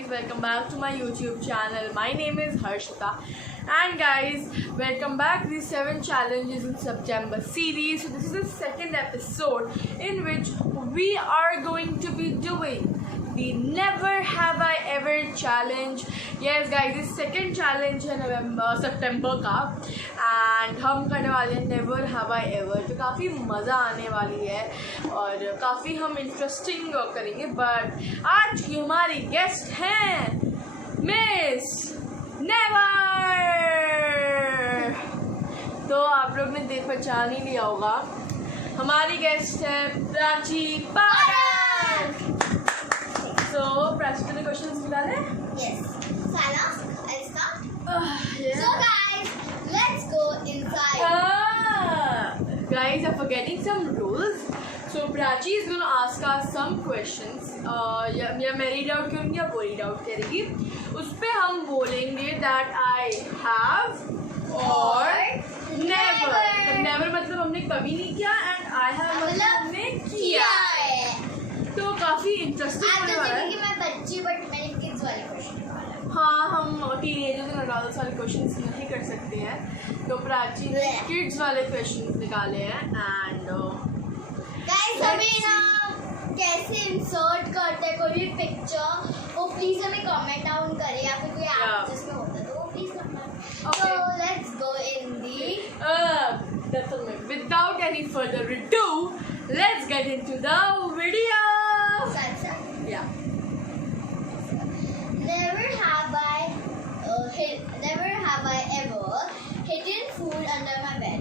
guys, welcome back to my YouTube channel. My name is Harshita, and guys, welcome back to the 7 challenges in September series. So this is the second episode in which we are going to be doing the Never Have I Ever challenge. Yes guys, this second challenge है September का, and हम करने वाले हैं Never Have I Ever. तो काफ़ी मज़ा आने वाली है और काफ़ी हम इंटरेस्टिंग करेंगे. बट आज की हमारी गेस्ट हैं मिस नेवर. तो आप लोग ने देख पहचान ही लिया होगा, हमारी गेस्ट है Prachi park. So, Prachi, the questions निकाले? Yes. So I'll start. Yeah. So guys, let's go inside. Guys are forgetting some rules. So Prachi is going to ask us some questions. या मैं read out करूँगी या वो read out करेगी. उस पे हम बोलेंगे that I have or never. तो never मतलब हमने कभी नहीं किया and I have मतलब हमने किया. तो काफ़ी इंटरेस्टिंग होने वाला है. मैं बच्ची बट मैंने किड्स वाले क्वेश्चन निकाला. हाँ, हम टीनेजर्स और अडल्ट्स वाले क्वेश्चंस नहीं कर सकते हैं, तो प्राची ने किड्स वाले क्वेश्चंस निकाले हैं. एंड गाइस हमें ना कैसे इंसर्ट करते हैं कोई भी पिक्चर, वो प्लीज हमें कमेंट डाउन करें, या फिर कोई ऐप जिसमें होता है तो वो प्लीज करना. So let's go in the without any further ado, let's get into the video. Yeah. Never have I ever hidden food under my bed.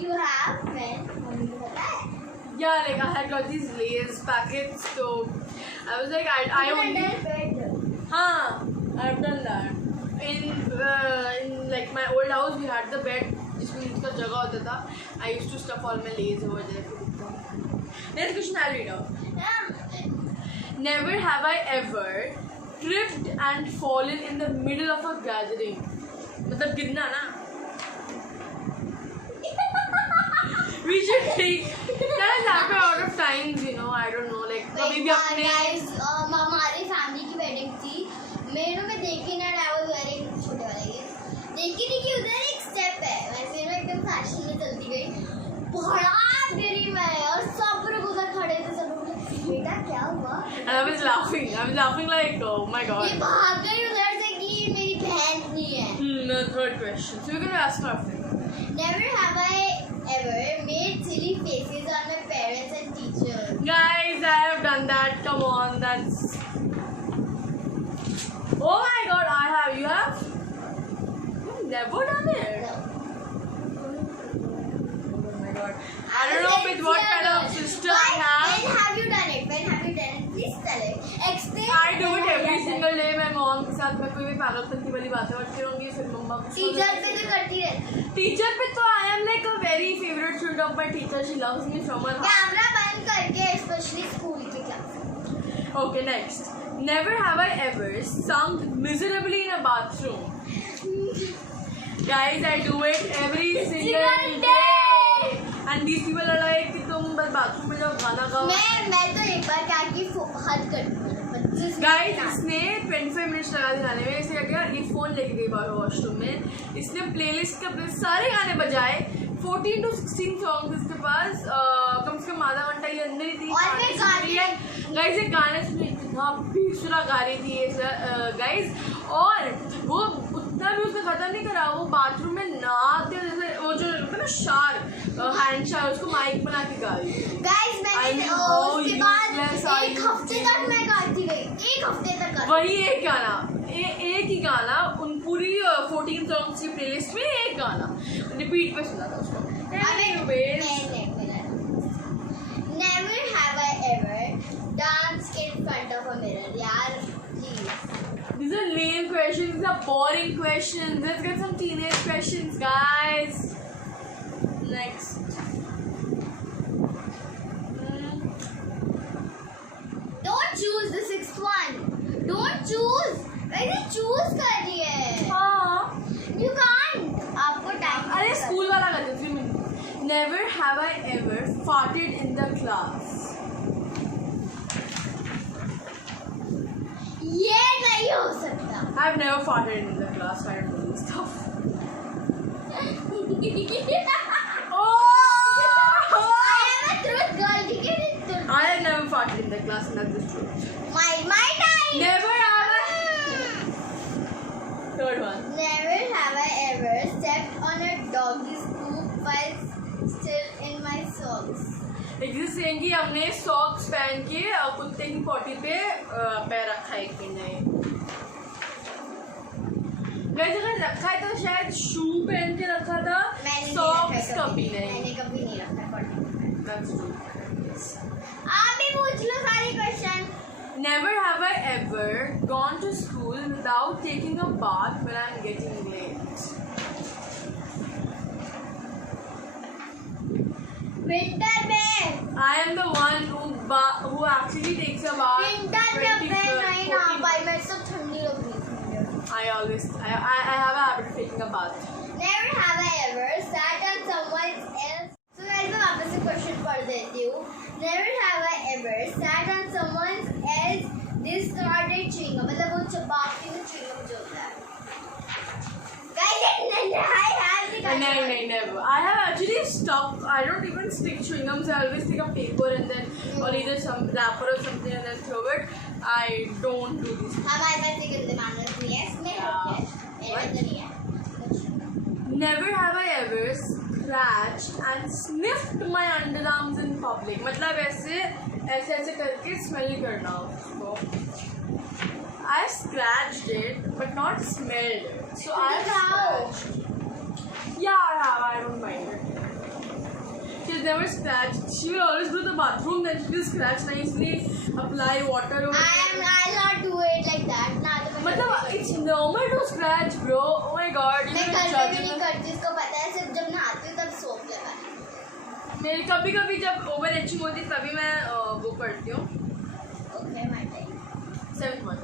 You have when mummy को पता है? Yeah, like I had got these Lay's packets, so I was like, I only. Under bed. हाँ, I've done that. In like my old house, we had the bed जिसमें इसका जगह होता था. I used to stuff all my Lays over there. Next question I'll read out. Never have I ever tripped and fallen in the middle of a gathering. मतलब गिरना ना. We should take. That has happened a lot of times, you know. I don't know, like कभी भी अपने. Guys, हमारी family की wedding थी. मैं देखी ना, I was wearing छोटे वाले ये. देखी थी कि उधर एक स्टेप है, वैसे मैं एकदम फैशन में चलती गई, बड़ा गिरी मैं और सब लोग उधर खड़े थे. सब लोग बेटा क्या हुआ? And I was laughing like, oh my god. ये भाग गई उधर से कि मेरी बहन नहीं है. The third question. So we're gonna ask her after. Never have I ever made silly faces on my parents and teachers. Guys, I have done that. Come on, that's. Oh my god, I have. You have? You've never done it. No. Oh my god. I don't know with what kind of sister I have. When have you done it? When have you done it? Please tell it. Explain. I do it every single day. My mom के साथ मैं कोई भी पागलपंती वाली बातें करती रहूँगी, फिर मम्मा को. टीचर पे तो करती रहती. टीचर पे तो I am like a very favorite student of my teacher. She loves me from her heart. Camera बंद करके, especially स्कूल के class. Okay, next. Never have I ever sung miserably in a bathroom. Guys, I do it every single day. And these people are like कि तुम बस bathroom में जाओ गाना गाओ. मैं तो एक बार क्या की हद करती हूँ. Guys, इसने 25 मिनट्स लगा दिए गाने में. इसने क्या किया, ये फ़ोन लेके गई बाहर वॉशरूम में. इसने प्लेलिस्ट के अपने सारे गाने बजाए. 14 to 16 सॉन्ग्स इसके पास. कम से कम आधा घंटा ये अंदर ही थी. गाइस ये गाने सुने, इतना बेसुरा गा रही थी ये गाइस. और वो उतना भी उसने खत्म नहीं करा, वो बाथरूम में नाचते जैसे वो जो होता है ना शार, हैंड शार, उसको माइक बना के गा रही थी. गाइस मैंने उसके बाद एक हफ्ते तक मैं गाती गई. एक हफ्ते तक वही एक गाना, एक ही गाना उन पूरी 14 सॉन्ग्स की प्लेलिस्ट में एक गाना रिपीट पे सुना था उसको. Never have I ever danced in front of a mirror. यार please. These are lame questions. These are boring questions. Let's get some teenage questions, guys. Next. Don't choose the 6th one. Don't choose. वैसे choose कर रही है. हाँ. You can't. आपको time. अरे school वाला करते 3 minute. Never have I ever farted in the class. I've never farted in the class. I don't do this stuff. Oh! I am a truth girl. You get it? I have never farted in the class, and that's the truth. My time. Never have I. Third one. Never have I ever stepped on a doggy's poop while still in my socks. एक same कि हमने socks पहन के कुत्ते की potty पे पैर रखा है कि नहीं वैसे अगर रखा है तो शायद शू पहन के रखा था सॉक्स कभी नहीं मैंने कभी नहीं रखा पॉटी पे। That's true. आप भी पूछ लो सारी question. Never have I ever gone to school without taking a bath when I'm getting late. Winter में I am the one who actually takes a bath. Winter में अपने नहीं ना 14. पाई मेरे से ठंडी लग रही थी। I have a habit of taking a bath. Never have I ever sat on someone else. So guys मैं वापस से क्वेश्चन पढ़ देती हूँ। Never have I ever sat on someone else discarded chewing gum मतलब वो चबाती में chewing gum जो होता है। Guys नहीं, never. I have actually stuck. I don't even stick chewing gums. I always take a paper and then or either some wrapper or something and then throw it. I don't do this. हमारे पास एक गंदे मानस नहीं है इसमें मेरे अंदर नहीं है। Never have I ever scratched and sniffed my underarms in public. मतलब ऐसे करके smell करना उसको. I scratched it but not smelled it. So I scratched. Yeah, I have. I don't mind it. She's never scratched. She will always go to the bathroom, then she will scratch nicely, apply water over it. I'll not do it like that ना तो मतलब it's normal to scratch, bro. Oh my god. मैं घर पे भी नहीं करती इसको पता है सिर्फ जब नहाती हूँ तब सोप लगाती हूँ। मेरी कभी जब ओवर एचिंग होती है तभी मैं वो करती हूँ। Okay, my time. 7th one.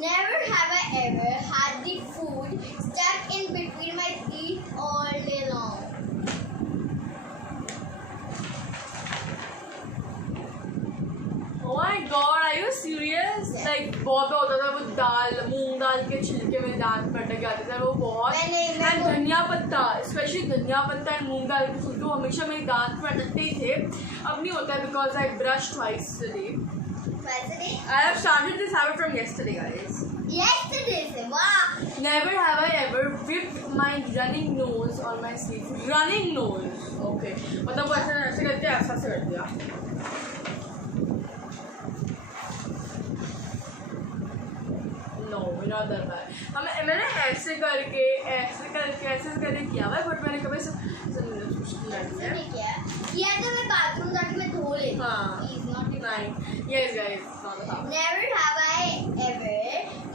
Never have I ever had the food stuck in between my teeth all day long. Oh my god, are you serious? Yeah. Like बहुत होता था वो दाल मूंग दाल के छिलके में दांत में अटक जाते थे वो बहुत मैं and धनिया पत्ता स्पेशली धनिया पत्ता एंड मूंग दाल के छिलके हमेशा मेरे दांत में अटकते ही थे अब नहीं होता है because I brush twice a day. Yesterday? I have started this habit from yesterday, guys. Yesterday से वाह। Never have I ever whipped my running nose on my sleeve. Running nose. Okay. मतलब वो ऐसे करके ऐसा से कर दिया. No, not that bad. मैंने ऐसे करके किया हुआ है बट मैंने कभी ऐसे नहीं किया तो मैं बाथरूम जाके मैं धो लेती हूँ। हाँ. Please, not it. Nine. Yes, guys. Not a habit. Never have I ever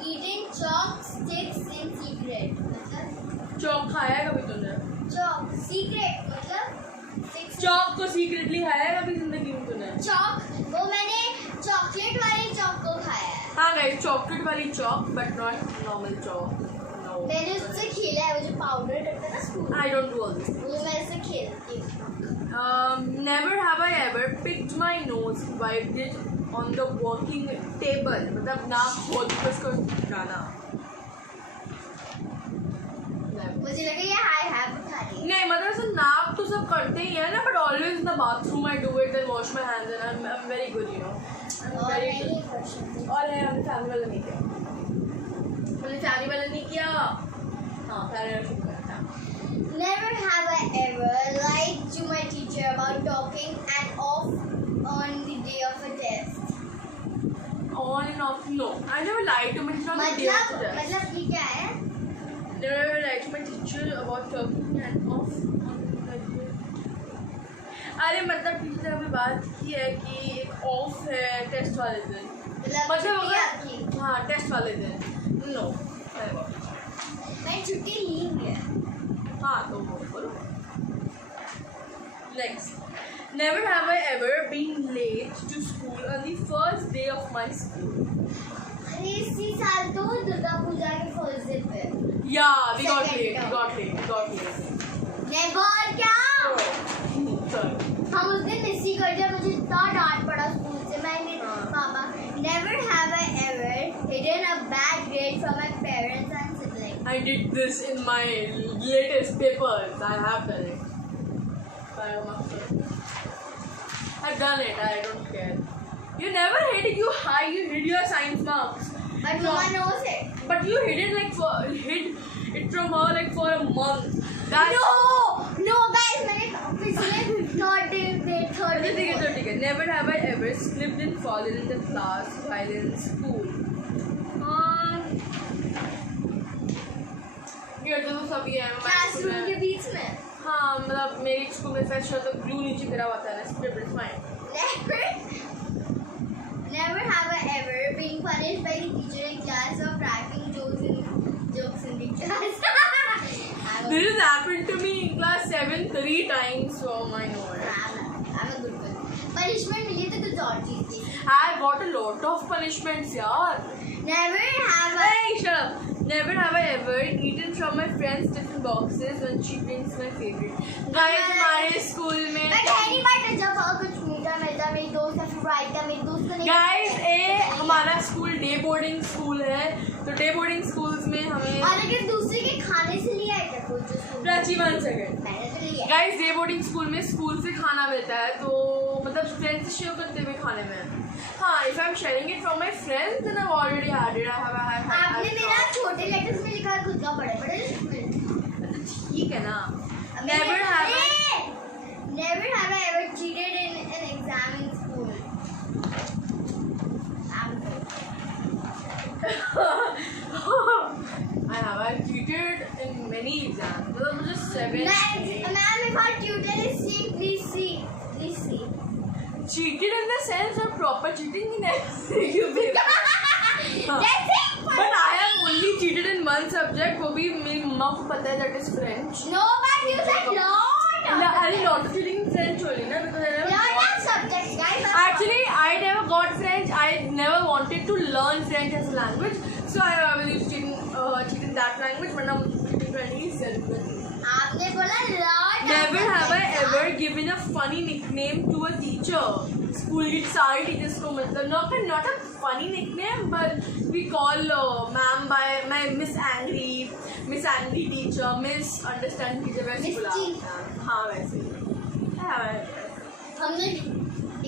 eaten chopsticks in secret. मतलब चौक खाया है कभी तुमने? चॉक secret मतलब चौक को सीक्रेटली खाया है कभी जिंदगी में तूने? चॉक वो मैंने चॉकलेट वाली चॉक को खाया है। हाँ गाइस चॉकलेट वाली chalk but not normal chalk. No. मैंने उससे खेला है वो जो पाउडर करता है ना school I don't do all this. वो मैं उससे खेलती हूँ। Never have I ever picked my nose, wiped it on the working table. मतलब नाक खोल के उसको गाना. मुझे लगा ये हाय हाय उठा रही है। नहीं मतलब ऐसे नाक तो सब करते ही हैं ना but always in the bathroom I do it then wash my hands and I'm very good you know. I'm और very नहीं good. क्वेश्चन और है हमने फैमिली वाला नहीं किया. हमने फैमिली वाला नहीं किया. हाँ फैमिली वाला शुरू करता. Never have I ever lied to my teacher about talking and off on the day of a test. On and off no. I never lied to my teacher on the day of the test. मतलब ये क्या है? Never lied to my teacher about talking and off on the day. अरे मतलब teacher ने हमें बात की है कि एक ऑफ है टेस्ट वाले दिन. मतलब छुट्टी अगर आपकी? हाँ टेस्ट वाले दिन. No. मैं छुट्टी ली है। हाँ तो बोलो. Next. Never have I ever been late to school on the first day of my school. अरे इसी साल तो दुर्गा पूजा के फर्स्ट डे पे। Yeah, we got Second late. term. We got late. Never क्या? Sorry. हम उस दिन मिस ही कर दिया मुझे इतना डांट पड़ा स्कूल से मैं मेरे हाँ. पापा। Never have I ever hidden a bad grade from my parents I did this in my latest papers. I have done it. I've done it. I don't care. You never hid it. You hid your science marks. But Mama knows it. But you hid it hid it from her like for a month. That's No, guys. मैंने पिछले third day. Never have I ever slipped and fallen in the class while in school. ये तो सभी है classroom के बीच में. हाँ मतलब मेरी स्कूल में फेस्ट होता है ग्लू नीचे गिरा हुआ था ना script it's fine. Never have I ever been punished by the teacher in class for cracking jokes in the class. This has happened to me in class 7 3 times. Oh my god. I'm a good one. Punishment मिली तो कुछ और चीज़ थी. I got a lot of punishments यार. Never have I. Hey, shut up. Never have I ever eaten from my friend's tiffin boxes when she brings my favorite. Guys, हमारे school में. But any part जब कुछ मीठा मिलता मेरी दोस्त का फ्राइड का मेरी दोस्त को नहीं. Guys, हमारा स्कूल डे बोर्डिंग स्कूल है तो डे बोर्डिंग स्कूल्स में हमें. और अगर दूसरे के खाने से लिया है क्या कुछ स्कूल. प्राची 1 सेकंड. मैंने तो लिया. Guys, डे बोर्डिंग स्कूल में स्कूल से खाना मिलता है तो मतलब फ्रेंड्स से शेयर करते हुए खाने में. हाँ, if I'm sharing it from my friends then I've already had it. आपने मेरा छोटे लेटर्स में लिखा है खुद का बड़े ठीक है ना. Never have I ever cheated in an exam in school. I've cheated in many exams. मतलब मुझे 7. Ma'am, if our tutor is seeing, please see. Cheated in the sense of proper cheating in MCQ paper. That's it. But I have only cheated in one subject. वो भी मेरी मम्मा को पता है that is French. No, but you said lot. अरे lot of cheating in French only ना because I never. Lot of subjects, guys. Actually, I never got French. I never wanted to learn French as a language. So I always cheat in that language. वरना cheating करनी ही self करनी. आपने बोला lot. Never have I ever given a funny nickname to a teacher. School की सारी teachers को मतलब not a funny nickname but we call ma'am by my Miss Angry teacher, Miss Understand teacher वैसे बुलाते हैं. हाँ वैसे. हमने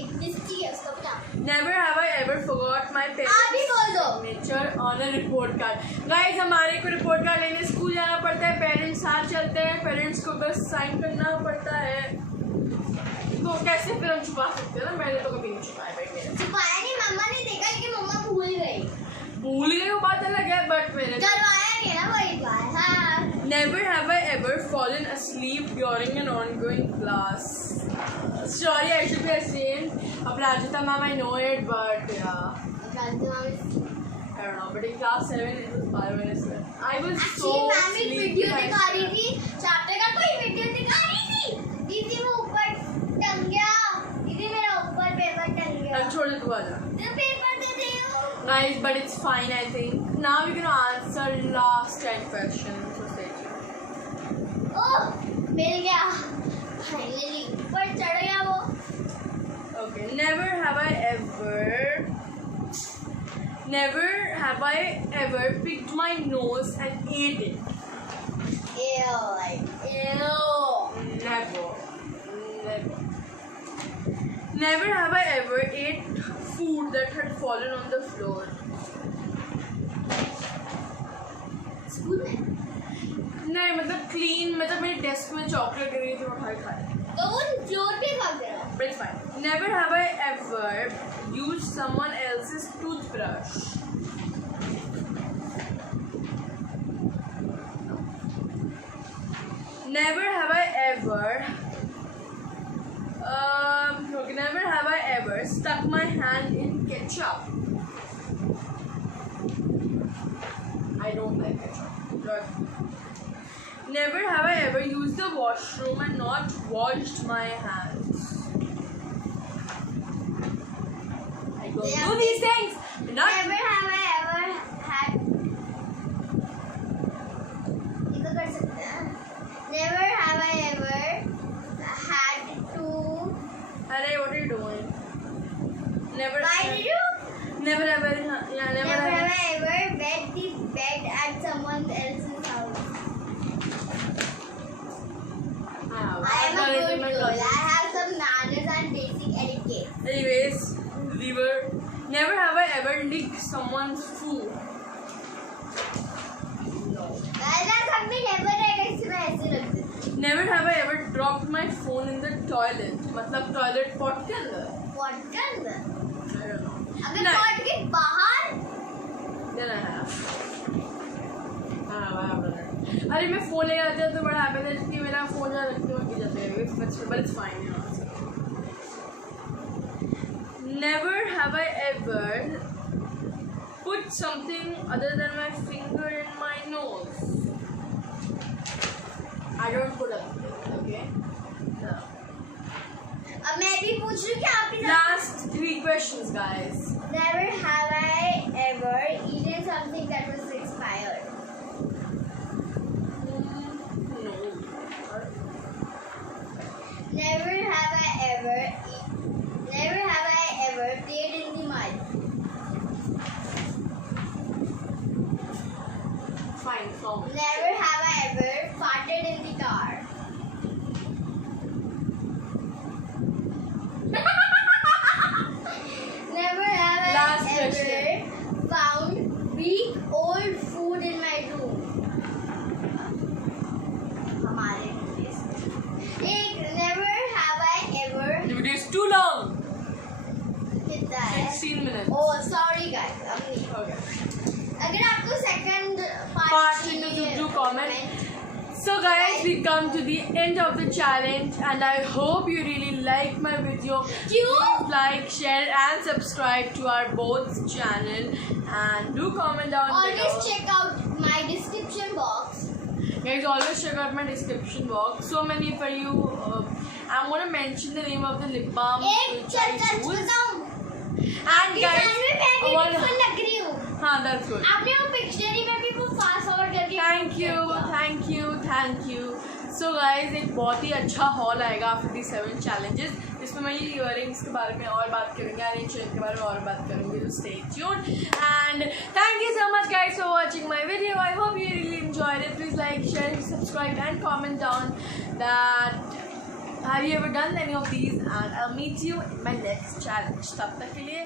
एक मिस किया उसका बता. Never have I ever forgot my आप ही बोल दो. signature on a report card. Guys, हमारे को report card लेने स्कूल जाना पड़ता है. पेरेंट्स साथ चलते हैं. पेरेंट्स को बस साइन करना पड़ता है. तो कैसे फिर हम छुपा सकते हैं ना. मैंने तो कभी नहीं छुपाया भाई मेरे. छुपाया नहीं. मम्मा ने देखा कि मम्मा भूल गई वो बात अलग है बट मैंने करवाया नहीं ना वो एक बार. हाँ. Never have I ever fallen asleep during an ongoing class. Sorry, I should be ashamed. Aprajita ma'am, I know it, but yeah. I don't know, but in class 7 it was 5 minutes left. I was so ma'am एक video sleepy. दिखा रही थी. Chapter का कोई video दिखा रही थी. दीदी वो ऊपर टंग गया. दीदी मेरा ऊपर पेपर टंग गया. I'm छोड़ दे तू आजा. Paper they they. Guys, but it's fine I think. Now we're gonna answer last 10 questions. So stay tuned. ओह मिल गया. फाइनली ऊपर चढ़ गया वो. Okay, never have I ever picked my nose and ate it. Ew, like ew. Never have I ever ate food that had fallen on the floor. School में नहीं मतलब clean मतलब मेरे डेस्क में चॉकलेट गिरी थी उठा के खाया. तो वो फ्लोर पे भाग रहा. But it's fine. Never have I ever used someone else's toothbrush. Never have I ever never have I ever stuck my hand in ketchup. I don't like ketchup. But never have I ever used the washroom and not washed my hands. I don't do these things. Not Never have I ever had. ये तो कर सकते हैं. Never have I ever had to. Arey, what are you doing? Never. Why did you? Never ever. Yeah, never Never ever. have I ever wet the bed at someone else's house. ever licked someone's food? No. Never have I ever dropped my phone in the toilet. मतलब toilet pot के अंदर? Pot के अंदर? I don't know. अगर नहीं. Pot के बाहर? Then I have. हाँ, I have done it. अरे मैं फोन ले जाती हूँ तो बड़ा हैबिट है कि मेरा फोन जहाँ रखती हूँ गिर जाता है. But it's fine, you know. Never have I ever put something other than my finger in my nose. I don't put anything, okay? No. अब मैं भी पूछ रही हूँ कि आप भी Last 3 questions, guys. Never have I ever eaten something that was expired. No. Never have I ever played in the mud. Fine, fine. Never have I ever farted in the car. Never have Last I question. ever found weak old food in my room. हमारे एक never have I ever The video is too long. कितना है? 16 minutes. Oh sorry guys. अब नहीं. Okay. अगर आपको second Part part में do comment. So guys, we come to the end of the challenge and I hope you really like my video. Please like, share and subscribe to our both channel and do comment down Always below. check out my description box. Guys, always check out my description box. So many for you. I'm gonna mention the name of the lip balm एक which I such use. बताऊं? And guys, मैं one- beautiful लग रही हूँ. हाँ, that's good. आपने वो picture में भी वो फास्ट फॉरवर्ड करके थैंक यू. सो गाइज एक बहुत ही अच्छा हॉल आएगा आफ्टर दी 7 चैलेंजेस जिसमें मैं ये इयरिंग्स के बारे में और बात करूँगी और इन चेन के बारे में और बात करूँगी. तो stay tuned and thank you so much guys for watching my video. I hope you really enjoyed it. Please like, share, subscribe and comment down that have you ever done any of these and I'll meet you in my next challenge. तब तक के लिए